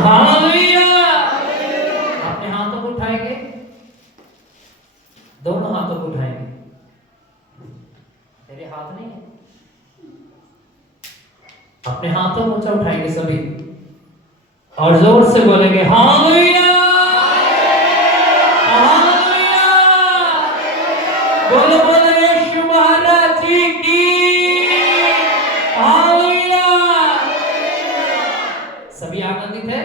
Hallelujah. अपने हाथों को उठाएंगे, दोनों हाथों को उठाएंगे। तेरे हाथ नहीं है, अपने हाथों को ऊंचा उठाएंगे सभी और जोर से बोलेंगे हालेलुया, हालेलुया। बोलो बोलो यीशु महाराज जी की हालेलुया। सभी आनंदित है?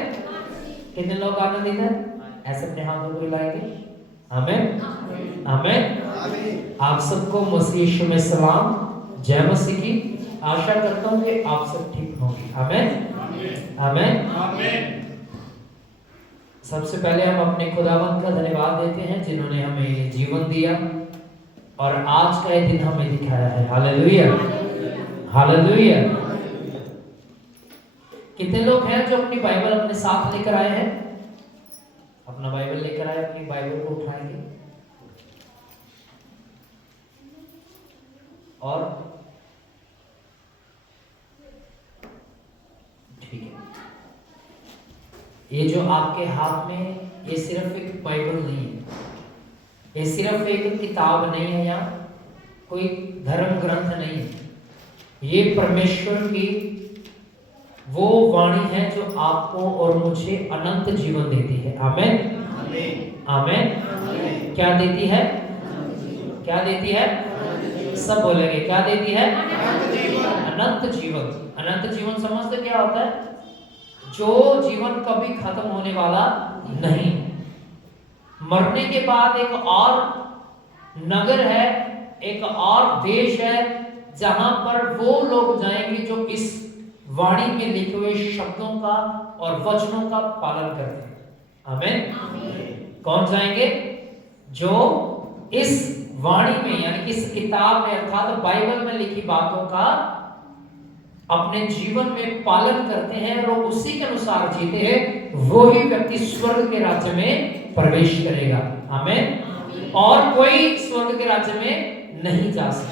कितने लोग आनंदित हैं? ऐसे अपने हाथों को हिलाएंगे। आमीन, आमीन। आप सबको मसीह यीशु में सलाम, जय मसीह की। आशा करता हूँ कि आप सब ठीक होंगे। आमीन, आमीन। सबसे पहले हम अपने खुदावंत का धन्यवाद देते हैं जिन्होंने हमें जीवन दिया और आज का ये दिन हमें दिखाया है। Hallelujah, hallelujah. कितने लोग हैं जो अपनी बाइबल अपने साथ लेकर आए हैं? अपना बाइबल लेकर आए, अपनी बाइबल को उठाएंगे और ठीक है, ये जो आपके हाथ में, ये सिर्फ एक बाइबल नहीं है, ये सिर्फ एक किताब नहीं है या कोई धर्म ग्रंथ नहीं है। ये परमेश्वर की वो वाणी है जो आपको और मुझे अनंत जीवन देती है। आमीन, आमीन। क्या देती है? क्या देती है? सब बोलेंगे क्या देती है? अनंत जीवन। अनंत जीवन समझते क्या होता है? जो जीवन कभी खत्म होने वाला नहीं। मरने के बाद एक और नगर है, एक और देश है जहां पर वो लोग जाएंगे जो इस वाणी में लिखे हुए शब्दों का और वचनों का पालन करते हैं। आमीन। कौन जाएंगे? जो इस वाणी में यानी इस किताब में अर्थात बाइबल में लिखी बातों का अपने जीवन में पालन करते हैं और उसी के अनुसार जीते हैं, वो ही व्यक्ति स्वर्ग के राज्य में प्रवेश करेगा। आमीन। और कोई स्वर्ग के राज्य में नहीं जा सकता।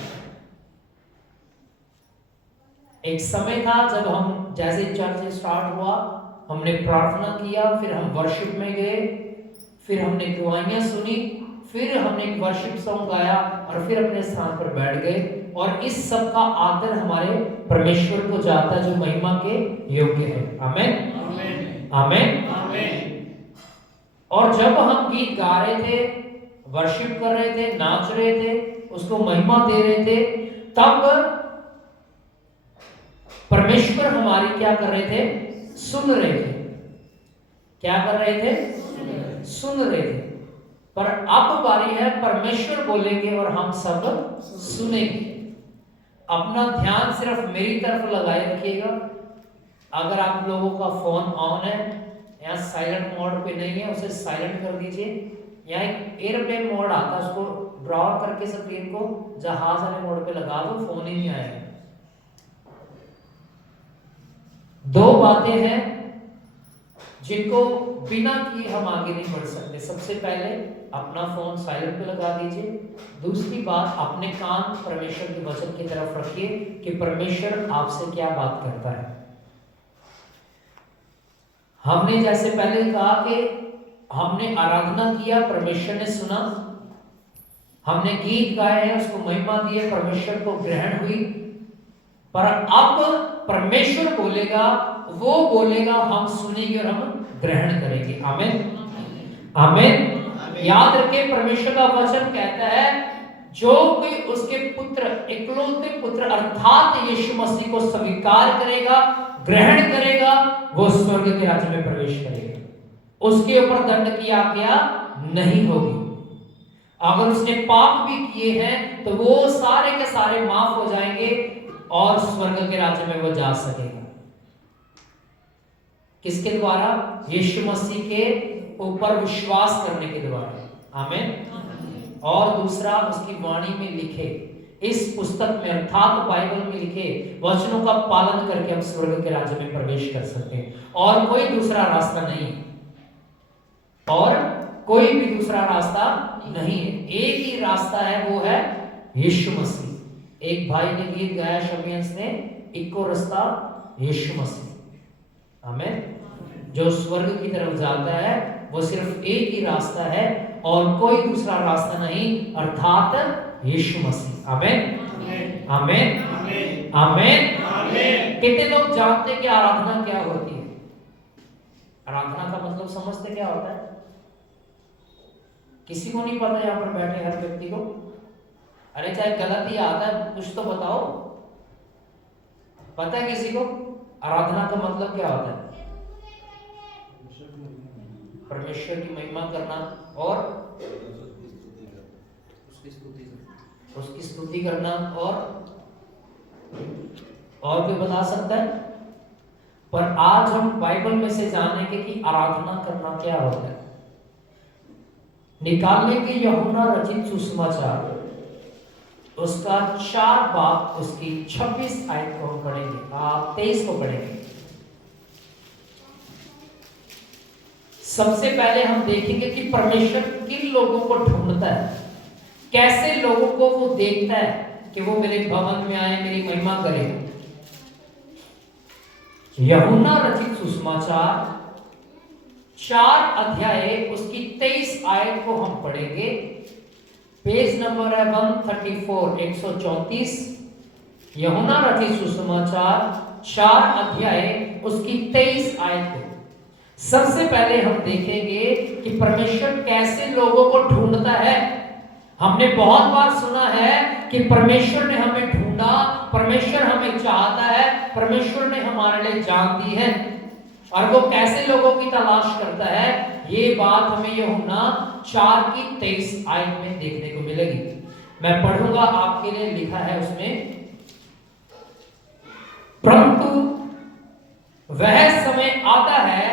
एक समय था जब हम जैसे चर्च स्टार्ट हुआ, हमने प्रार्थना किया, फिर हम वर्शिप में गए, फिर हमने दुआएं सुनी, फिर हमने एक वर्शिप सॉन्ग गाया और फिर अपने स्थान पर बैठ गए। और इस सब का आदर हमारे परमेश्वर को जाता है जो महिमा के योग्य है। आमीन, आमीन। और जब हम गीत गा रहे थे, वर्शिप कर रहे थे, नाच रहे थे, उसको महिमा दे रहे थे, तब परमेश्वर हमारी क्या कर रहे थे? सुन रहे थे। क्या कर रहे थे? सुन रहे थे। पर अब बारी है परमेश्वर बोलेंगे और हम सब सुनेंगे। अपना ध्यान सिर्फ मेरी तरफ लगाए रखिएगा। अगर आप लोगों का फोन ऑन है या साइलेंट मोड पे नहीं है, उसे साइलेंट कर दीजिए। या एक एयरप्लेन मोड आता है, उसको ड्रॉ करके स्क्रीन को जहाज वाले मोड पे लगा दो, फोन ही नहीं आएगा। दो बातें हैं जिनको बिना किए हम आगे नहीं बढ़ सकते। सबसे पहले अपना फोन साइलेंट पे लगा दीजिए। दूसरी बात, अपने कान परमेश्वर के वचन की तरफ रखिए कि परमेश्वर आपसे क्या बात करता है। हमने जैसे पहले कहा कि हमने आराधना किया, परमेश्वर ने सुना, हमने गीत गाए हैं, उसको महिमा दी है, परमेश्वर को ग्रहण हुई। पर अब परमेश्वर बोलेगा, वो बोलेगा, हम सुनेंगे और हम ग्रहण करेंगे। आमीन, आमीन। याद रखें, परमेश्वर का वचन कहता है जो कोई उसके पुत्र, इकलौते पुत्र अर्थात यीशु मसीह को स्वीकार करेगा, ग्रहण करेगा, वो स्वर्ग के राज्य में प्रवेश करेगा। उसके ऊपर दंड की आज्ञा नहीं होगी। अगर उसने पाप भी किए हैं तो वो सारे के सारे माफ हो जाएंगे और स्वर्ग के राज्य में वो जा सकेगा। किसके द्वारा? यीशु मसीह के ऊपर विश्वास करने के द्वारा। आमीन। और दूसरा, उसकी वाणी में लिखे इस पुस्तक में अर्थात बाइबल में लिखे वचनों का पालन करके हम स्वर्ग के राज्य में प्रवेश कर सकते हैं। और कोई दूसरा रास्ता नहीं है, और कोई भी दूसरा रास्ता नहीं है। एक ही रास्ता है, वो है यीशु मसीह। एक भाई ने गीत गाया शमीयंस ने, इको रास्ता यीशु मसीह। आमीन। जो स्वर्ग की तरफ जाता है वो सिर्फ एक ही रास्ता है और कोई दूसरा रास्ता नहीं, अर्थात यीशु मसीह। आमीन आमीन आमीन। कितने लोग जानते कि आराधना क्या होती है? आराधना का मतलब समझते क्या होता है? किसी को नहीं पता यहाँ पर बैठे हर व्यक्ति को? अरे चाहे गलत ही आता है कुछ तो बताओ, पता है किसी को आराधना का मतलब क्या होता है? परमेश्वर की महिमा करना और उसकी स्तुति करना, और कोई बता सकता है? पर आज हम बाइबल में से जानेंगे कि आराधना करना क्या होता है। निकालेंगे यूहन्ना रचित सुसमाचार, उसका 4 बाब, उसकी 26 आयत को हम पढ़ेंगे, 23 को पढ़ेंगे। सबसे पहले हम देखेंगे कि परमेश्वर किन लोगों को ढूंढता है, कैसे लोगों को वो देखता है कि वो मेरे भवन में आए, मेरी महिमा करें। यूहन्ना रचित सुसमाचार 4 अध्याय उसकी 23 आयत को हम पढ़ेंगे। पेज नंबर है 134, 134। यूहन्ना रचित सुसमाचार 4 अध्याय उसकी 23 आयत को सबसे पहले हम देखेंगे कि परमेश्वर कैसे लोगों को ढूंढता है। हमने बहुत बार सुना है कि परमेश्वर ने हमें ढूंढा, परमेश्वर हमें चाहता है, परमेश्वर ने हमारे लिए जान दी है, और वो कैसे लोगों की तलाश करता है, ये बात हमें यूहन्ना 4 की 23 आयत में देखने को मिलेगी। मैं पढ़ूंगा, आपके लिए लिखा है उसमें, परंतु वह समय आता है,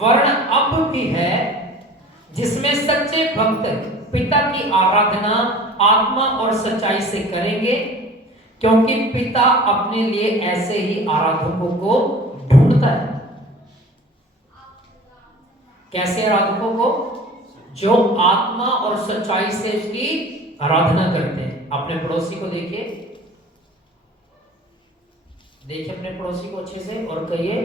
वर्ण अब भी है, जिसमें सच्चे भक्त पिता की आराधना आत्मा और सच्चाई से करेंगे, क्योंकि पिता अपने लिए ऐसे ही आराधकों को ढूंढता है। कैसे आराधकों को? जो आत्मा और सच्चाई से उसकी आराधना करते हैं। अपने पड़ोसी को देखिए, देखिए अपने पड़ोसी को अच्छे से और कहिए,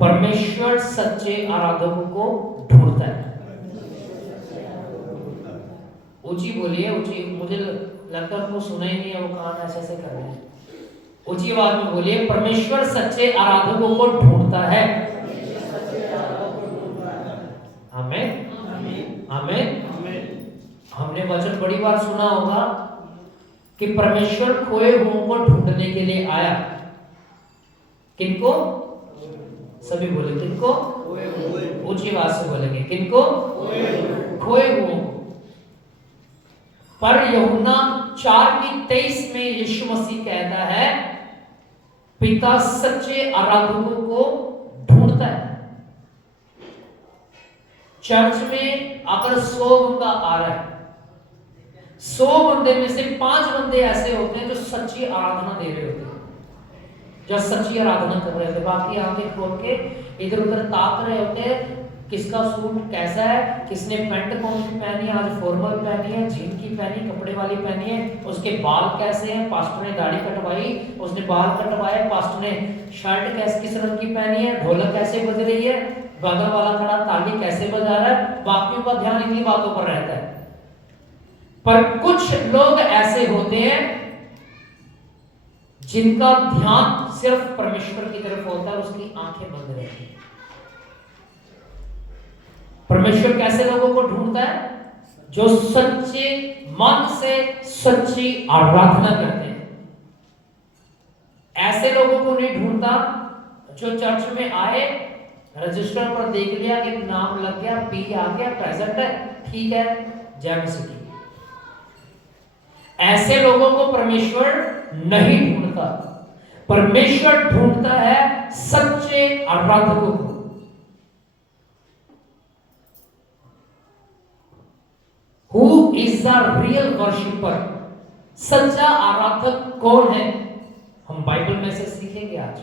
परमेश्वर सच्चे आराधकों को ढूंढता है। ऊंची बोलिए, ऊंची, मुझे लगता है उनको सुना ही नहीं है, वो कान ऐसे ऐसे कर रहे हैं। ऊंची आवाज में बोलिए, परमेश्वर सच्चे आराधकों को ढूंढता है। आमीन आमीन। हमने वचन बड़ी बार सुना होगा कि परमेश्वर खोए हुओं को ढूंढने के लिए आया। किनको? सभी बोले किनको? ऊंची आवाज से बोलेंगे, किनको? खोए हुओं। पर यूहन्ना 4 की 23 में यीशु मसीह कहता है, पिता सच्चे आराधकों को ढूंढता है। चर्च में अगर 100 बंदा आ रहा है, 100 बंदे में से 5 बंदे ऐसे होते हैं जो सच्ची आराधना दे रहे होते हैं, जो सच्ची आराधना कर रहे थे। बाकी आंखें खोल के इधर उधर ताक रहे होते हैं, किसका सूट कैसा है, किसने पैंट कौन सी पहनी है, आज फॉर्मल पहनी है, जीन की पहनी, कपड़े वाली पहनी है, उसके बाल कैसे हैं, पास्टर ने दाढ़ी कटवाई, उसने बाल कटवाए, पास्टर ने शर्ट कैसे किस रंग की पहनी है, ढोलक कैसे बज रही है, बगल वाला खड़ा ताली कैसे बजा रहा है। बाकियों का ध्यान इन्हीं बातों पर रहता है। पर कुछ लोग ऐसे होते हैं जिनका ध्यान सिर्फ परमेश्वर की तरफ होता है, उसकी आंखें बंद रहती हैं। परमेश्वर कैसे लोगों को ढूंढता है? जो सच्चे मन से सच्ची आराधना करते हैं। ऐसे लोगों को नहीं ढूंढता जो चर्च में आए, रजिस्टर पर देख लिया कि नाम लग गया, पी आ गया, प्रेजेंट है, ठीक है, जय मसीह। ऐसे लोगों को परमेश्वर नहीं ढूंढता। परमेश्वर ढूंढता है सच्चे आराधकों को। Who is the real worshipper? सच्चा आराधक कौन है? हम बाइबल में से सीखेंगे आज।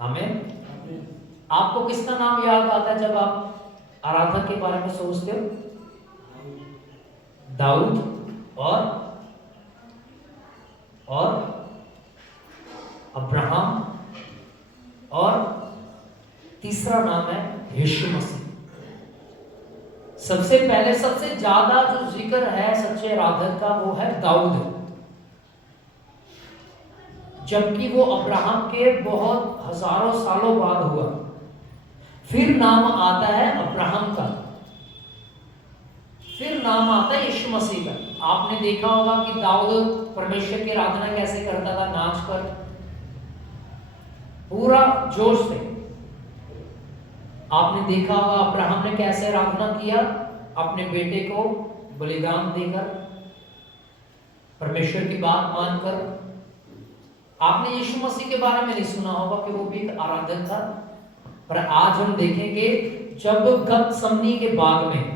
आमीन। आपको किसका नाम याद आता है जब आप आराधक के बारे में सोचते हो? दाऊद और अब्राहम और तीसरा नाम है यीशु मसीह। सबसे पहले सबसे ज्यादा जो जिक्र है सच्चे आराधक का वो है दाऊद, जबकि वो अब्राहम के बहुत हजारों सालों बाद हुआ। फिर नाम आता है अब्राहम का, फिर नाम आता है यीशु मसीह का। आपने देखा होगा कि दाऊद परमेश्वर की आराधना कैसे करता था, नाच कर, पूरा जोश से। आपने देखा होगा अब्राहम ने कैसे आराधना किया, अपने बेटे को बलिदान देकर, परमेश्वर की बात मानकर। आपने यीशु मसीह के बारे में नहीं सुना होगा कि वो भी एक आराधक था, पर आज हम देखेंगे जब गतसमनी के बाग में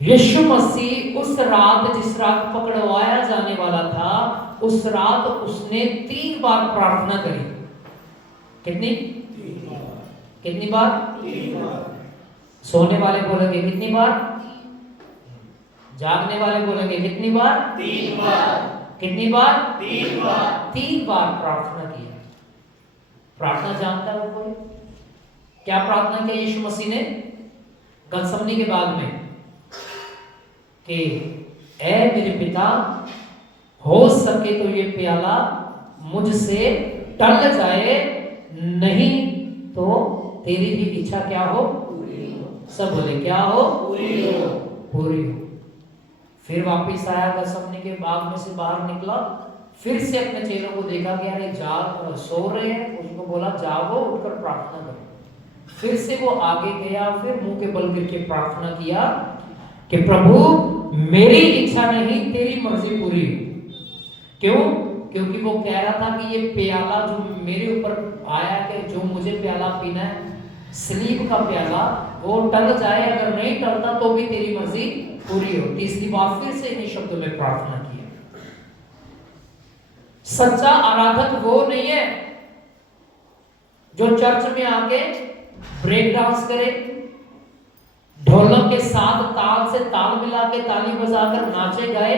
यीशु मसीह उस रात, जिस रात पकड़वाया जाने वाला था, उस रात उसने 3 बार प्रार्थना करी। कितनी? 3 बार। कितनी बार? 3 बार। सोने वाले बोलेंगे कितनी बार? जागने वाले बोलेंगे कितनी बार? 3 बार। कितनी बार? 3 बार। 3 बार प्रार्थना की। प्रार्थना जानता है वो कोई? क्या प्रार्थना किया यीशु मसीह ने गतसमनी के बाग में? कि ऐ मेरे पिता, हो सके तो ये प्याला मुझसे टल जाए, नहीं तो तेरी भी इच्छा क्या हो? सब बोले क्या हो? पूरी हो। पूरी हो। फिर वापिस आया, गतसमनी के बाग में से बाहर निकला, फिर से अपने चेलों को देखा कि यार जाग सो रहे हैं, उसको बोला जागो, उठकर प्रार्थना करो। फिर से वो आगे गया, फिर मुंह के बल गिर के प्रार्थना किया कि प्रभु मेरी इच्छा नहीं तेरी मर्जी पूरी हो। क्यों? क्योंकि वो कह रहा था कि ये प्याला जो मेरे ऊपर आया, कि जो मुझे प्याला पीना है, सलीब का प्याला, वो टल जाए, अगर नहीं टलता तो भी तेरी मर्जी पूरी हो। तीसरी बार फिर से इन्हीं शब्दों में प्रार्थना की। सच्चा आराधक वो नहीं है जो चर्च में आके ब्रेक डांस करे, ढोलक के साथ ताल से ताल मिला के ताली बजाकर नाचे गाए।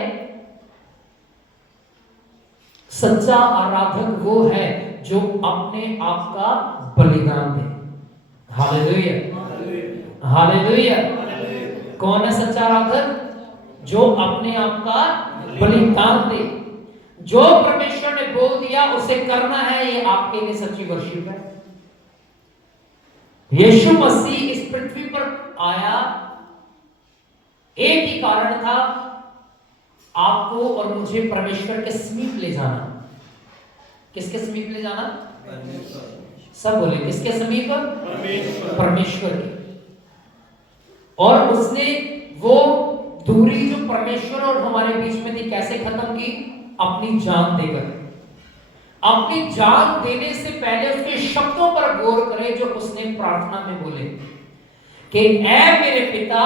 सच्चा आराधक वो है जो अपने आप का बलिदान दे। Hallelujah, hallelujah. कौन है सच्चा आराधक? जो अपने आप का बलिदान दे। जो परमेश्वर ने बोल दिया उसे करना है, ये आपके लिए सच्ची वर्शिप है। यीशु मसीह इस पृथ्वी पर आया, एक ही कारण था, आपको और मुझे परमेश्वर के समीप ले जाना। किसके समीप ले जाना? सब बोले किसके समीप? परमेश्वर के। और उसने वो दूरी जो परमेश्वर और हमारे बीच में थी कैसे खत्म की? अपनी जान देकर। अपनी जान देने से पहले उसके शब्दों पर गौर करें जो उसने प्रार्थना में बोले कि ऐ मेरे पिता,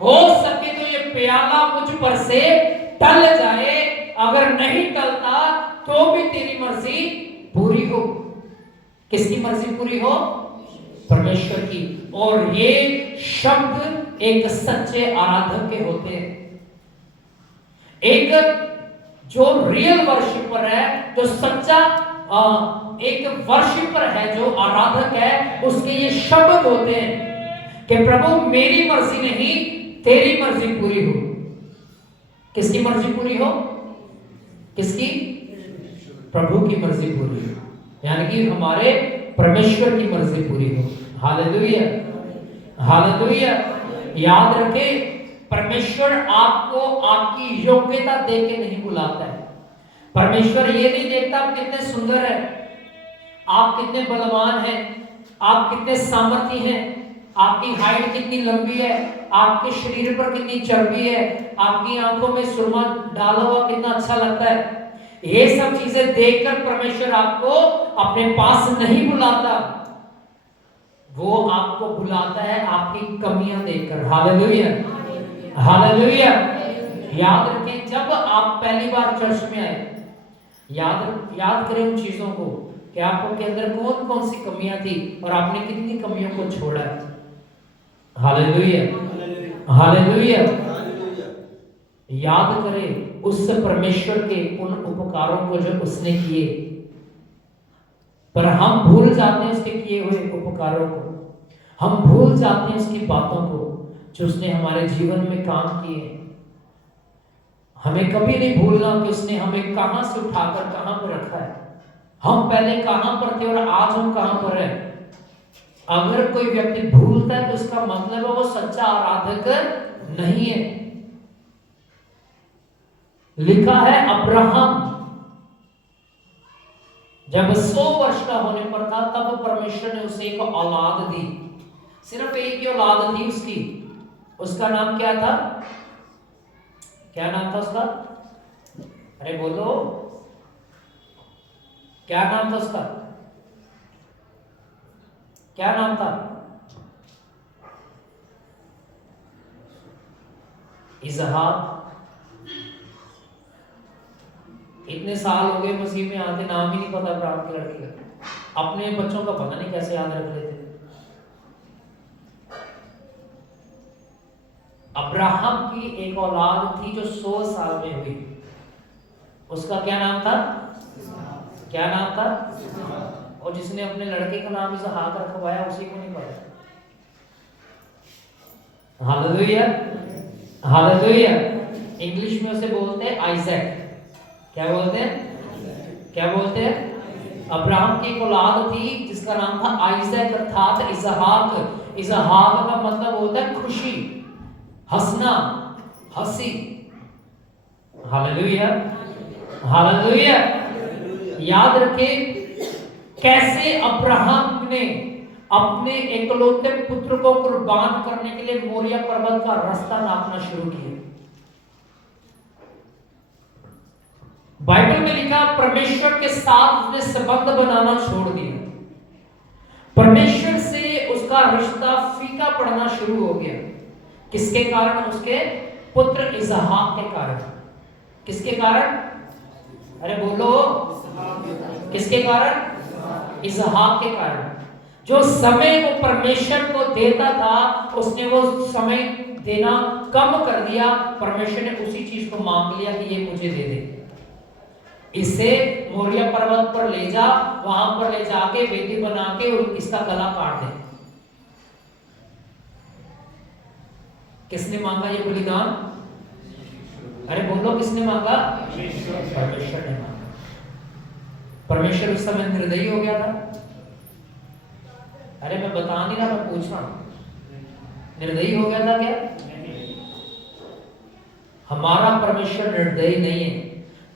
हो सके तो ये प्याला मुझ पर से टल जाए, अगर नहीं टलता तो भी तेरी मर्जी पूरी हो। किसकी मर्जी पूरी हो? परमेश्वर की। और ये शब्द एक सच्चे आराधक के होते हैं। एक जो रियल वर्शिपर है, जो सच्चा एक वर्शिपर है, जो आराधक है, उसके ये शब्द होते हैं कि प्रभु मेरी मर्जी नहीं तेरी मर्जी पूरी हो। किसकी मर्जी पूरी हो? किसकी? प्रभु की मर्जी पूरी हो, यानी कि हमारे परमेश्वर की मर्जी पूरी हो। Hallelujah, hallelujah. याद रखें, परमेश्वर आपको आपकी योग्यता देख के नहीं बुलाता है। परमेश्वर ये नहीं देखता आप कितने सुंदर हैं, आप कितने बलवान हैं, आप कितने सामर्थी हैं, आपकी हाइट कितनी लंबी है, आपके शरीर पर कितनी चर्बी है, आपकी आंखों में सुरमा डाला हुआ कितना अच्छा लगता है। ये सब चीजें देखकर परमेश्वर आपको अपने पास नहीं बुलाता, वो आपको बुलाता है आपकी कमियां देखकर। Hallelujah, hallelujah. याद रखें, जब आप पहली बार चर्च में आए, याद करें उन चीजों को कि आपको के अंदर कौन कौन सी कमियां थी और आपने कितनी कमियों को छोड़ा है। Hallelujah, hallelujah. याद करें उस परमेश्वर के उन उपकारों को जो उसने किए। पर हम भूल जाते हैं उसके किए हुए उपकारों को, हम भूल जाते हैं उसकी बातों को जो उसने हमारे जीवन में काम किए। हमें कभी नहीं भूलना कि उसने हमें कहां से उठाकर कहां पर रखा है, हम पहले कहां पर थे और आज हम कहां पर हैं। अगर कोई व्यक्ति भूलता है तो उसका मतलब है वो सच्चा आराधक नहीं है। लिखा है अब्राहम जब 100 वर्ष का होने पर था तब परमेश्वर ने उसे एक औलाद दी, सिर्फ एक ही औलाद थी उसकी। उसका नाम क्या था? क्या नाम था उसका? अरे बोलो, क्या नाम था उसका? क्या नाम था? इसहाक। इतने साल हो गए मसीह में आते, नाम ही नहीं पता अब्राहम के लड़के का। अपने बच्चों का पता नहीं कैसे याद रख लेते। अब्राहम की एक औलाद थी जो 100 साल में हुई, उसका क्या नाम था? क्या नाम था? और जिसने अपने लड़के का नाम इसहाक रखवाया उसी को नहीं पता। Hallelujah, hallelujah. इंग्लिश में उसे बोलते हैं आइजैक। क्या बोलते हैं? क्या बोलते हैं? अब्राहम की एक औलाद थी जिसका नाम था आइजैक अर्थात इसहाक। इसहाक का मतलब होता है खुशी, हंसना, हंसी। Hallelujah, hallelujah. याद रखें कैसे अब्राहम ने अपने एकलौते पुत्र को कुर्बान करने के लिए मोरिया पर्वत का रास्ता नापना शुरू किया। बाइबल में लिखा परमेश्वर के साथ उसने संबंध बनाना छोड़ दिया। परमेश्वर से उसका रिश्ता फीका पड़ना शुरू हो गया। किसके कारण? उसके पुत्र इसहाक के कारण। किसके कारण? अरे बोलो, किसके कारण? इसहाक के कारण। जो समय वो परमेश्वर को देता था उसने वो समय देना कम कर दिया। परमेश्वर ने उसी चीज को मांग लिया कि ये मुझे दे दे, इसे मोरिया पर्वत पर ले जा, वहां पर ले जाके वेदी बना के इसका गला काट दे। किसने मांगा ये बलिदान? अरे बोलो, किसने मांगा? परमेश्वर ने मांगा। परमेश्वर उस समय निर्दयी हो गया था? अरे मैं बता नहीं रहा, मैं पूछ रहा हूं, निर्दयी हो गया था क्या? हमारा परमेश्वर निर्दयी नहीं है।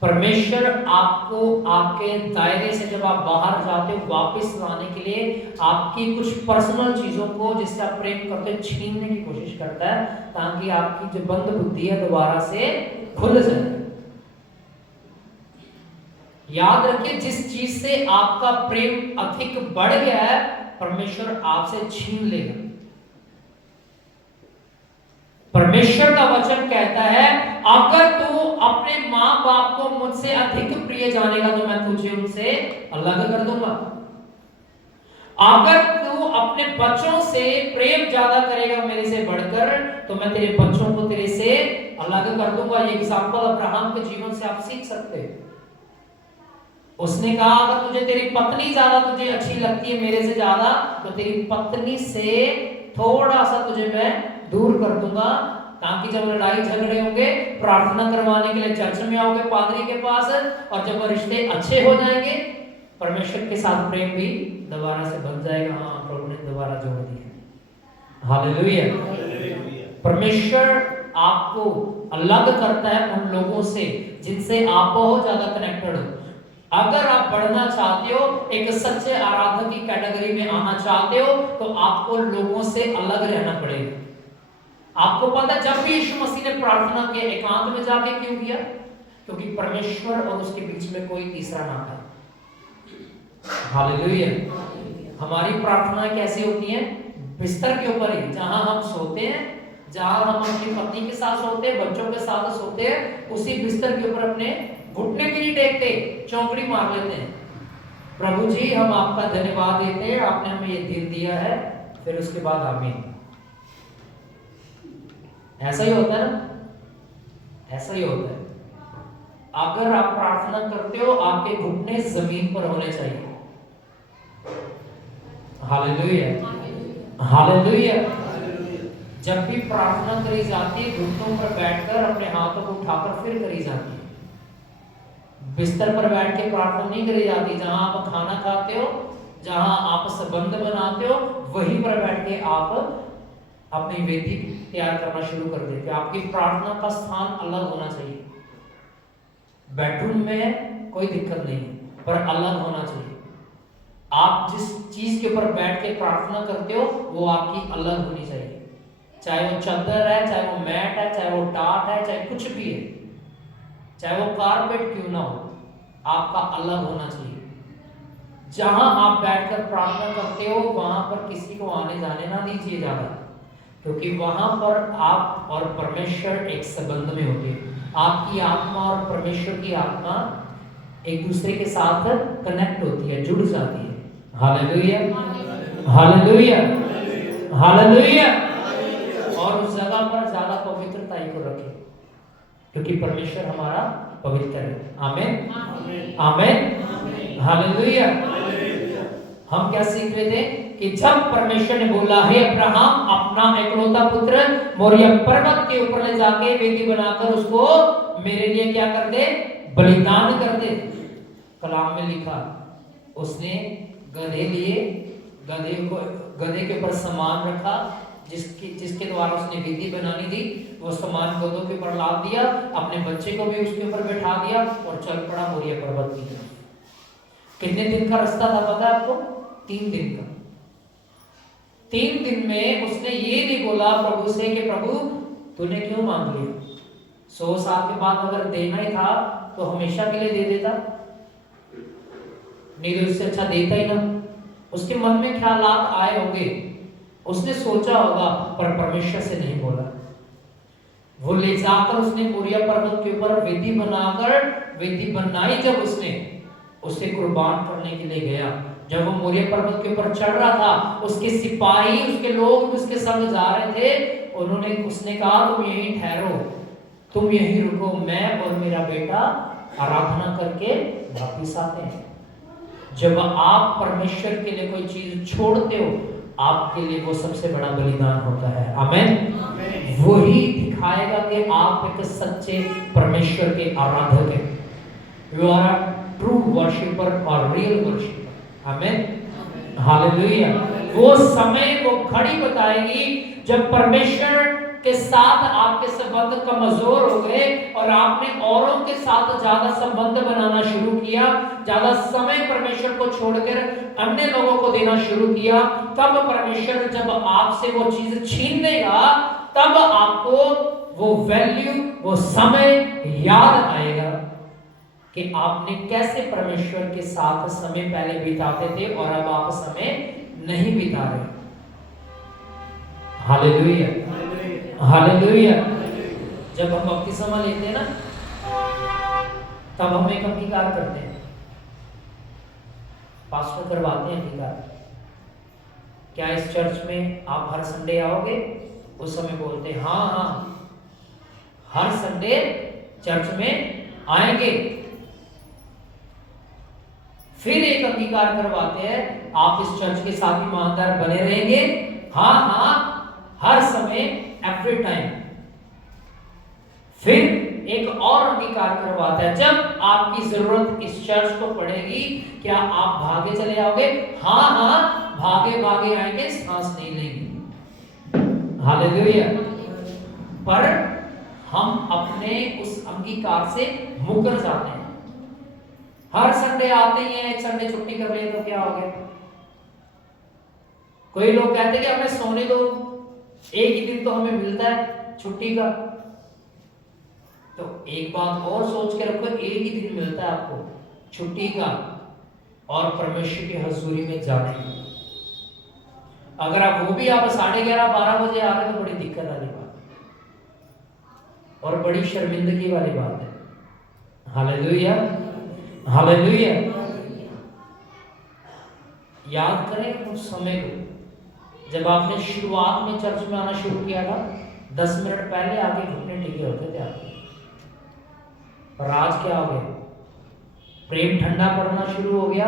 परमेश्वर आपको आपके दायरे से जब आप बाहर जाते हो वापस लाने के लिए आपकी कुछ पर्सनल चीजों को जिससे आप प्रेम करते हो छीनने की कोशिश करता है ताकि आपकी जो बंद बुद्धि है दोबारा से खुल जाए। याद रखिए जिस चीज से आपका प्रेम अधिक बढ़ गया है परमेश्वर आपसे छीन लेगा। परमेश्वर का वचन कहता है अगर तू अपने मां बाप को मुझसे अधिक प्रिय जानेगा तो मैं तुझे उनसे अलग कर दूंगा। अगर तू अपने बच्चों से प्रेम ज्यादा करेगा मेरे से बढ़कर तो मैं तेरे बच्चों को तेरे से अलग कर दूंगा। ये एग्जांपल अब्राहम के जीवन से आप सीख सकते हैं। उसने कहा अगर तुझे तेरी पत्नी ज्यादा तुझे अच्छी लगती है मेरे से ज्यादा तो तेरी पत्नी से थोड़ा सा तुझे मैं दूर कर दूंगा ताकि जब लड़ाई झगड़े होंगे प्रार्थना करवाने के लिए चर्च में आओगे पादरी के पास और जब रिश्ते अच्छे हो जाएंगे परमेश्वर के साथ प्रेम भी दोबारा से बन जाएगा। हाँ, प्रभु ने दोबारा जोड़ दिया। हालेलुया। परमेश्वर आपको अलग करता है उन लोगों से जिनसे आप बहुत ज्यादा कनेक्टेड हो। अगर आप बढ़ना चाहते हो एक सच्चे आराधक की कैटेगरी में आना चाहते हो तो आपको लोगों से अलग रहना पड़ेगा। आपको पता जब भी यीशु मसीह ने प्रार्थना किया एकांत में जाके क्यों किया? क्योंकि परमेश्वर और उसके बीच में कोई तीसरा ना था। हालेलुया। हमारी प्रार्थनाएं कैसी होती हैं? बिस्तर के ऊपर ही, जहां हम सोते हैं, जहां हम अपनी पत्नी के साथ सोते हैं, बच्चों के साथ सोते हैं, उसी बिस्तर के ऊपर अपने घुटने भी नहीं टेकते, चौकड़ी मार लेते हैं। प्रभु जी हम आपका धन्यवाद देते हैं आपने हमें ये दिन दिया है, फिर उसके बाद आमीन। ऐसा ही होता है ना? ऐसा ही होता है। अगर आप प्रार्थना करते हो आपके घुटने जमीन पर होने चाहिए। Hallelujah, hallelujah. जब भी प्रार्थना करी जाती है घुटनों पर बैठकर अपने हाथों को उठाकर फिर करी जाती है। बिस्तर पर बैठ के प्रार्थना नहीं करी जाती। जहां आप खाना खाते हो, जहां आप संबंध बनाते हो, वहीं पर बैठ के आप अपनी वेदी तैयार करना शुरू कर देते हो। आपकी प्रार्थना का स्थान अलग होना चाहिए। बेडरूम में कोई दिक्कत नहीं है, पर अलग होना चाहिए। आप जिस चीज के ऊपर बैठ के प्रार्थना करते हो वो आपकी अलग होनी चाहिए। चाहे वो चादर है, चाहे वो मैट है, चाहे वो टाट है, चाहे कुछ भी है, चाहे वो कारपेट क्यों ना हो, आपका अलग होना चाहिए। जहां आप बैठकर प्रार्थना करते हो वहां पर किसी को आने जाने ना दीजिए ज्यादा, क्योंकि वहां पर आप और परमेश्वर एक संबंध में होते हैं। आपकी आत्मा और परमेश्वर की आत्मा एक दूसरे के साथ कनेक्ट होती है, जुड़ जाती है। Hallelujah, hallelujah, hallelujah. और उस जगह पर ज्यादा पवित्रता को रखें, क्योंकि परमेश्वर हमारा पवित्र है। आमीन, आमीन, हालेलुया। हम क्या सीख रहे थे कि जब परमेश्वर ने बोला है अब्राहम अपना एकलौता पुत्र मोरिया पर्वत के ऊपर ले जाके वेदी बनाकर उसको मेरे लिए क्या कर दे, बलिदान कर दे। कलाम में लिखा, उसने गधे लिए, गधे के ऊपर सामान रखा, जिसके द्वारा उसने वेदी बनानी थी। वो सामान गधों के ऊपर लाद दिया, अपने बच्चे को भी उसके ऊपर बैठा दिया और चल पड़ा मोरिया पर्वत की तरफ। कितने दिन का रास्ता था पता है आपको? 3 दिन का। 3 दिन में उसने ये नहीं बोला प्रभु से कि प्रभु तूने क्यों मांग लिया? 100 साल के बाद अगर देना ही था तो हमेशा के लिए दे देता, नहीं तो उससे अच्छा देता ही ना। उसके मन में ख्यालात आए होंगे, उसने सोचा होगा, पर परमेश्वर से नहीं बोला। वो ले जाकर उसने मोरिया पर्वत के ऊपर वेदी बनाकर, वेदी बनाई जब उसने उसे कुर्बान करने के लिए गया। जब वो मोरिया पर्वत के ऊपर चढ़ रहा था, उसके सिपाही, उसके लोग उसके संग जा रहे थे। उसने कहा तुम यहीं ठहरो, तुम यहीं रुको, मैं और मेरा बेटा आराधना करके वापिस आते हैं। जब आप परमेश्वर के लिए कोई चीज छोड़ते हो, आपके लिए वो सबसे बड़ा बलिदान होता है। आमीन। वही दिखाएगा कि आप एक सच्चे परमेश्वर के आराधक हैं। You are a true worshipper और रियल वर्शिपर। आमीन, हालेलुया। वो समय, वो घड़ी बताएगी जब परमेश्वर के साथ आपके संबंध कमजोर हो गए और आपने औरों के साथ ज्यादा संबंध बनाना शुरू किया, ज्यादा समय परमेश्वर को छोड़कर अन्य लोगों को देना शुरू किया। तब परमेश्वर जब आपसे वो चीज छीन लेगा, तब आपको वो वैल्यू, वो समय याद आएगा कि आपने कैसे परमेश्वर के साथ समय पहले बिताते थे और अब आप समय नहीं बिता रहे। Hallelujah, hallelujah. जब हम बपतिस्मा लेते हैं ना, तब हम एक अंगीकार करते हैं, पास्टर करवाते हैं अंगीकार। क्या इस चर्च में आप हर संडे आओगे? उस समय बोलते हैं हाँ हाँ, हर संडे चर्च में आएंगे। फिर एक अंगीकार करवाते हैं, आप इस चर्च के साथ ईमानदार बने रहेंगे? हाँ हाँ, हर समय, एवरी टाइम। फिर एक और अंगीकार करवाता है, जब आपकी जरूरत इस चर्च को पड़ेगी, क्या आप भागे चले आओगे? हाँ हाँ, भागे भागे आएंगे, सांस नहीं लेंगे। हालेलुया। पर हम अपने उस अंगीकार से मुकर जाते हैं। हर संडे आते ही हैं, एक संडे छुट्टी कर ले तो क्या हो गया? कोई लोग कहते हैं कि हमें सोने दो, एक ही दिन तो हमें मिलता है छुट्टी का। तो एक बात और सोच के रखो, एक ही दिन मिलता है आपको छुट्टी का और परमेश्वर की हजूरी में जाने का। अगर आप वो भी आप 11:30-12 बजे आ रहे तो बड़ी दिक्कत वाली बात और बड़ी शर्मिंदगी वाली बात है। Hallelujah, hallelujah. याद करें उस समय को जब आपने शुरुआत में चर्च में आना शुरू किया था, 10 मिनट पहले आके घुटने टिके होते थे आपके। और आज क्या हो गया? प्रेम ठंडा पड़ना शुरू हो गया,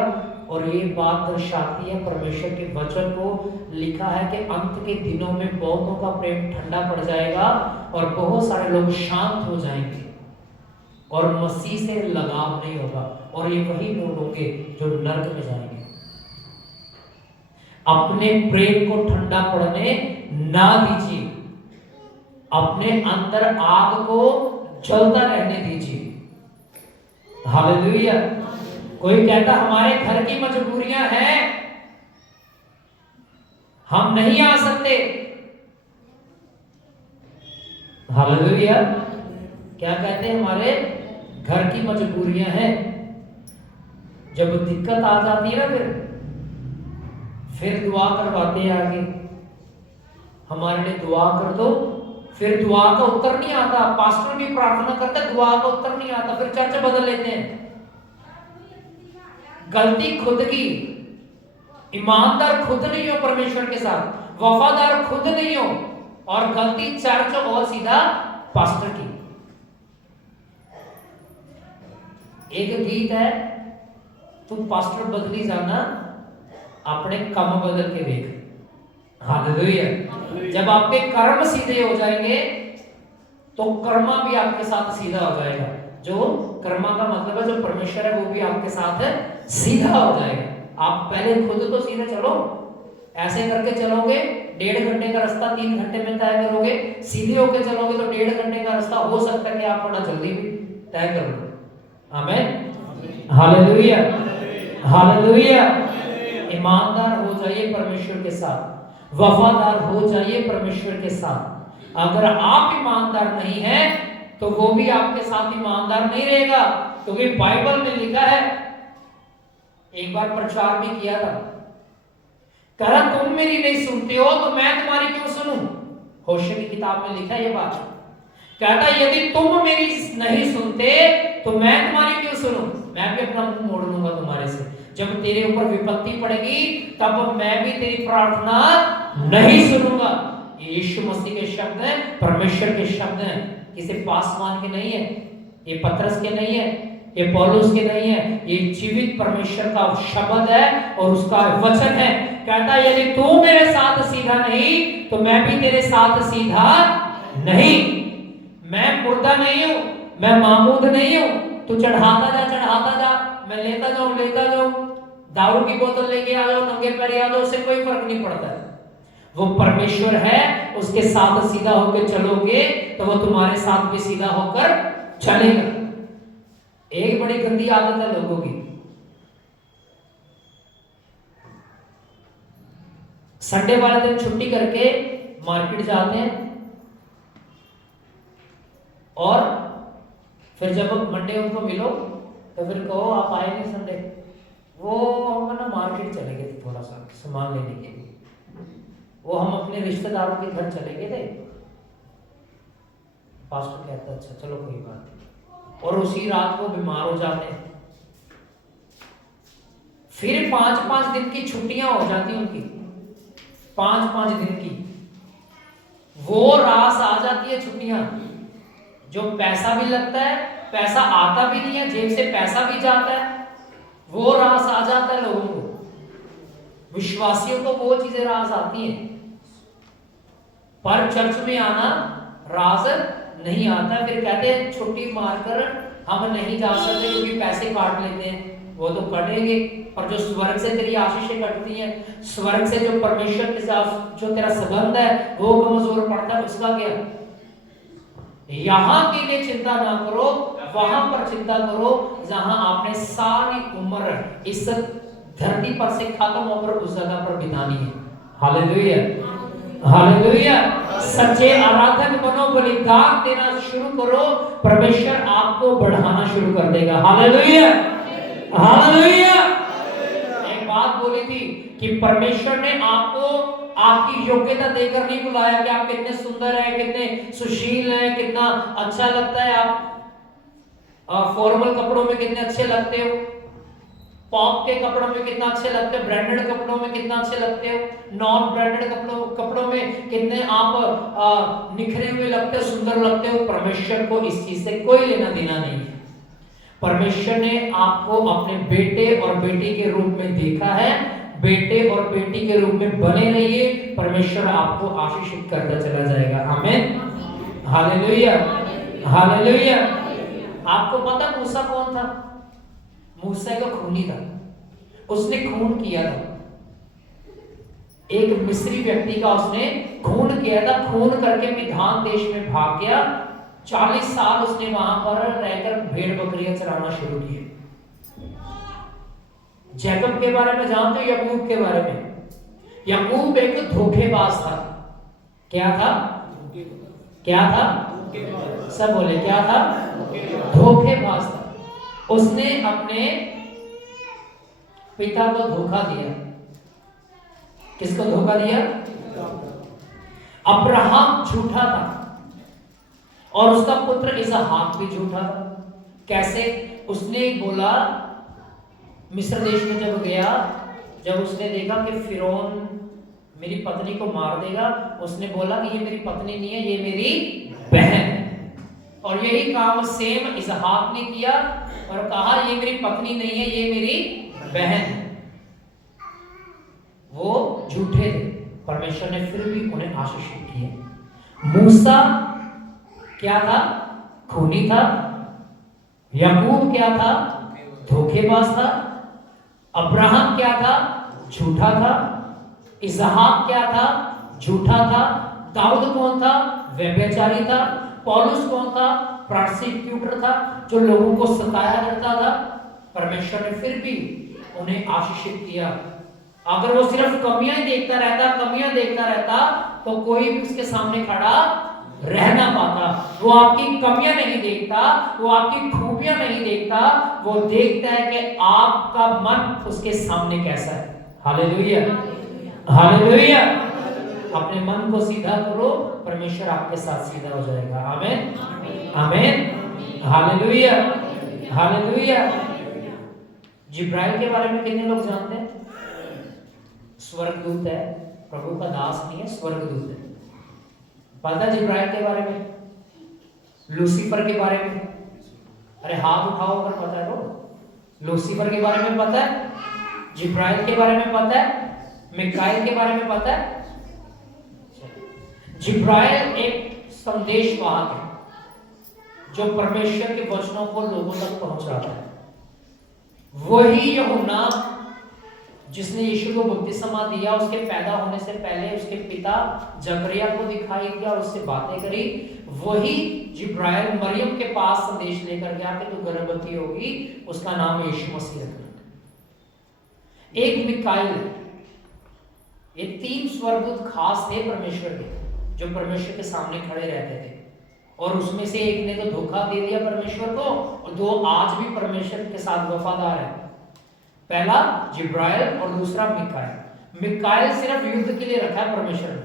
और ये बात दर्शाती है परमेश्वर के वचन को, लिखा है कि अंत के दिनों में बहुतों का प्रेम ठंडा पड़ जाएगा और बहुत सारे लोग शांत हो जाएंगे और मसीह से लगाव नहीं होगा, और ये वही लोग होंगे जो नरक में जाएंगे। अपने प्रेम को ठंडा पड़ने ना दीजिए, अपने अंदर आग को जलता रहने दीजिए। हालेलुया। कोई कहता हमारे घर की मजबूरियां हैं, हम नहीं आ सकते। हालेलुया। क्या कहते हैं? हमारे घर की मजबूरियां हैं। जब दिक्कत आ जाती है ना, फिर दुआ करवाते हैं आगे, हमारे लिए दुआ कर दो। फिर दुआ का उत्तर नहीं आता, पास्टर भी प्रार्थना करता है, दुआ का उत्तर नहीं आता, फिर चर्च बदल लेते हैं। गलती खुद की, ईमानदार खुद नहीं हो परमेश्वर के साथ, वफादार खुद नहीं हो, और गलती चर्च और सीधा पास्टर की। एक गीत है, तुम पास्टर बदली जाना अपने काम बदल के देख। हालेलुया। जब आपके कर्म सीधे हो जाएंगे तो कर्मा भी आपके साथ सीधा हो जाएगा। जो कर्मा का मतलब है जो परमेश्वर है वो भी आपके साथ सीधा हो जाएगा। आप पहले खुद तो सीधे चलो, ऐसे करके चलोगे 1.5 घंटे का रास्ता 3 घंटे में तय करोगे, सीधे होके चलोगे तो 1.5 घंटे का रास्ता हो सकता है कि आप थोड़ा जल्दी भी तय कर लो। आमीन। हालेलुया। हालेलुया। ईमानदार हो जाइए परमेश्वर के साथ, वफादार हो जाइए परमेश्वर के साथ। अगर आप ईमानदार नहीं हैं तो वो भी आपके साथ ईमानदार नहीं रहेगा, क्योंकि बाइबल में लिखा है, एक बार प्रचार भी किया था, कह रहा तुम मेरी नहीं सुनते हो तो मैं तुम्हारी क्यों सुनूं। होशे की किताब में लिखा है ये बात। कहता यदि तुम मेरी नहीं सुनते तो मैं तुम्हारी क्यों सुनूं, मैं भी अपना मुंह मोड़ लूंगा तुम्हारे से। जब तेरे ऊपर विपत्ति पड़ेगी तब मैं भी तेरी प्रार्थना नहीं सुनूंगा। ये यीशु मसीह के शब्द हैं, परमेश्वर के शब्द हैं, किसी पासवान के नहीं है, ये पतरस के नहीं है, ये पौलुस के नहीं है, ये जीवित परमेश्वर का शब्द है और उसका वचन है। कहता यदि तू मेरे साथ सीधा नहीं तो मैं भी तेरे साथ सीधा नहीं। मैं मुर्दा नहीं हूं, मैं मामूद नहीं हूं। तू चढ़ाता जा, मैं लेता जाऊं। दारू की बोतल लेके आ जाओ, नंगे पैर आ जाओ, उससे कोई फर्क नहीं पड़ता। वो परमेश्वर है, उसके साथ सीधा होकर चलोगे तो वो तुम्हारे साथ भी सीधा होकर चलेगा। एक बड़ी गंदी आदत है लोगों की, संडे वाले दिन छुट्टी करके मार्केट जाते हैं और फिर जब मंडे उनको मिलो तो फिर कहो आप आए नहीं संडे। वो हम ना मार्केट चले गए थे थोड़ा सा सामान लेने के लिए, वो हम अपने रिश्तेदारों के घर चले गए थे। पास्टर कहता अच्छा चलो कोई बात नहीं, और उसी रात वो बीमार हो जाते हैं। फिर 5-5 दिन की छुट्टियां हो जाती उनकी, 5-5 दिन की वो रास आ जाती है छुट्टियां, जो पैसा भी लगता है, पैसा आता भी नहीं है, जेब से पैसा भी जाता है, वो रास आ जाता है लोगों को, विश्वासियों को वो चीजें रास आती हैं। पर चर्च में आना रास नहीं आता। फिर कहते हैं छुट्टी मारकर हम नहीं जा सकते क्योंकि पैसे काट लेते हैं। वो तो कटेंगे, पर जो स्वर्ग से तेरी आशीषें कटती हैं, स्वर्ग से जो परमेश्वर के साथ जो तेरा संबंध है वो कमजोर पड़ता है, उसका क्या। यहां के लिए चिंता ना करो, वहां पर चिंता करो जहां आपने सारी उम्र इस धरती पर से खत्म होकर उस जगह पर बितानी है। Hallelujah, hallelujah. सच्चे आराधक बनो, बलिदान देना शुरू करो, परमेश्वर आपको बढ़ाना शुरू कर देगा। Hallelujah, hallelujah. एक बात बोली थी कि परमेश्वर ने आपको आपकी योग्यता देकर नहीं बुलाया कि आप कितने सुंदर हैं, कितने सुशील हैं, कितना अच्छा लगता है, आप फॉर्मल कपड़ों में कितने अच्छे लगते हो, पॉप के कपड़ों में कितना अच्छे लगते हो, ब्रांडेड कपड़ों में कितना अच्छे लगते हो, नॉन ब्रांडेड कपड़ों में कितने आप निखरे हुए लगते हो, सुंदर लगते हो। परमेश्वर को इस चीज से कोई लेना देना नहीं है। परमेश्वर ने आपको अपने बेटे और बेटी के रूप में देखा है। बेटे और बेटी के रूप में बने रहिए, परमेश्वर आपको आशीषित करता चला जाएगा। आमीन, हालेलुया, हालेलुया। आपको पता मूसा कौन था? मूसा का खूनी था, उसने खून किया था। एक मिस्री व्यक्ति का उसने खून किया था। खून करके मिधान देश में भाग गया। 40 साल उसने वहां पर रहकर भेड़ बकरियां चराना शुरू किए। जैकब के बारे में जानते हो? याकूब के बारे में? याकूब एक धोखेबाज था। क्या था? क्या था? सब बोले क्या था? धोखेबाज था। उसने अपने पिता को धोखा दिया। किसको धोखा दिया? अब्राहम झूठा था और उसका पुत्र इसहाक भी झूठा था। कैसे? उसने बोला, मिस्र देश में जब गया, जब उसने देखा कि फिरौन मेरी पत्नी को मार देगा, उसने बोला कि ये मेरी पत्नी नहीं है, ये मेरी बहन है। और यही काम सेम इसहाक ने किया और कहा ये मेरी पत्नी नहीं है, ये मेरी बहन है। वो झूठे थे, परमेश्वर ने फिर भी उन्हें आशीषित किया। मूसा क्या था? खूनी था। याकूब क्या था? धोखेबाज था। अब्राहम क्या था? झूठा था। इसहाक क्या था? झूठा था। दाऊद कौन था? व्यभिचारी था। पौलुस कौन था? प्रोसिक्यूटर था, जो लोगों को सताया करता था। परमेश्वर ने फिर भी उन्हें आशीषित किया। अगर वो सिर्फ कमियां ही देखता रहता तो कोई भी उसके सामने खड़ा रह ना पाता। वो आपकी कमियां नहीं देखता, वो आपकी खूबियां नहीं देखता, वो देखता है कि आपका मन उसके सामने कैसा है। Hallelujah, hallelujah. अपने मन को सीधा करो, परमेश्वर आपके साथ सीधा हो जाएगा। आमीन, आमीन, हालेलुया, हालेलुया। जिब्राइल के बारे में कितने लोग जानते हैं? स्वर्गदूत है, प्रभु का दास नहीं है, स्वर्गदूत है। पता जिब्राइल के बारे में? लूसीफर के बारे में? अरे हाथ उठाओ अगर पता है तो। लूसीफर के बारे में पता है? जिब्राइल के बारे में पता है? मिकाइल के बारे में पता है? जिब्राइल एक संदेशवाहक है जो परमेश्वर के वचनों को लोगों तक पहुंचाता है। वही यूहन्ना जिसने यीशु को बपतिस्मा दिया, उसके पैदा होने से पहले उसके पिता जकरिया को दिखाई दिया और उससे बातें करी। वही जिब्राइल मरियम के पास संदेश लेकर गया कि तू गर्भवती होगी, उसका नाम यीशु मसीह रखना। एक मिकाइल, ये 3 स्वर्गदूत खास थे परमेश्वर के, जो परमेश्वर के सामने खड़े रहते थे। और उसमें से एक ने तो धोखा दे दिया परमेश्वर को, और 2 आज भी परमेश्वर के साथ वफादार है। पहला जिब्राइल और दूसरा मिकाइल। मिकाइल सिर्फ युद्ध के लिए रखा है परमेश्वर ने।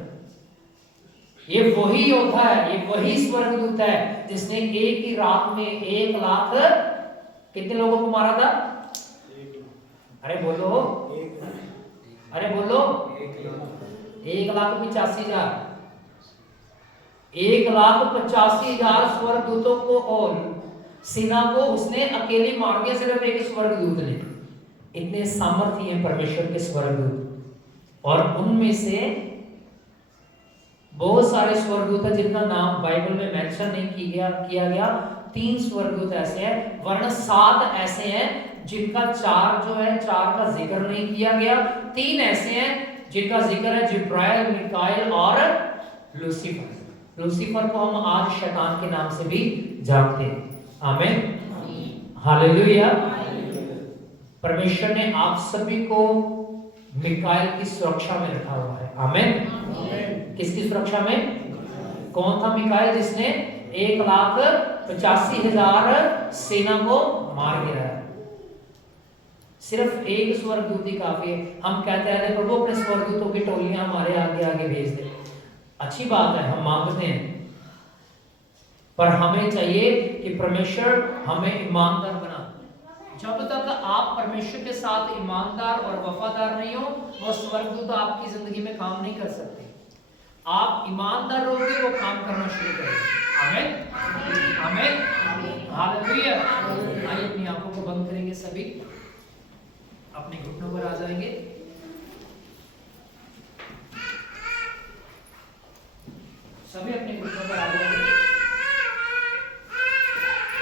ये वही योद्धा है, ये वही स्वर्गदूत है जिसने एक ही रात में 1 लाख कितने लोगों को मारा था? अरे बोलो, अरे बोलो, 1,85,000, 1,85,000 स्वर्गदूतों को और सेना को उसने अकेले मार दिया, सिर्फ एक स्वर्गदूत ने। इतने सामर्थ्य हैं परमेश्वर के स्वर्गदूत। और उनमें से बहुत सारे स्वर्गदूत हैं जिनका नाम बाइबल में मेंशन नहीं किया गया। 3 स्वर्गदूत ऐसे हैं, वरना 7 ऐसे हैं जिनका 4 जो है 4 का जिक्र नहीं किया गया। 3 ऐसे हैं जिनका जिक्र है, जिब्राइल, मिकाइल और लूसीफर। लूसीफर को हम आज शैतान के नाम से भी जानते हैं। आमीन, हालेलुया। परमेश्वर ने आप सभी को मिकाइल की सुरक्षा में रखा हुआ है। आमीन। किसकी सुरक्षा में? कौन था मिकाइल जिसने 1,85,000 सेना को मार गिराया? सिर्फ एक स्वर्गदूत ही काफी है। हम कहते हैं प्रभु अपने स्वर्गदूतों की टोलियां हमारे आगे आगे भेज दे। अच्छी बात है, हम मांगते हैं, पर हमें चाहिए कि परमेश्वर हमें ईमानदार बना। जब तक आप परमेश्वर के साथ ईमानदार और वफादार नहीं हो, वो स्वर्गदूत आपकी जिंदगी में काम नहीं कर सकते। आप ईमानदार रहोगे, वो काम करना शुरू करेंगे। आमीन आमीन हालेलुया। आइए अपनी आंखों को बंद करेंगे, सभी अपने घुटनों पर आ जाएंगे। सभी अपने घुटनों पर आ जाएंगे।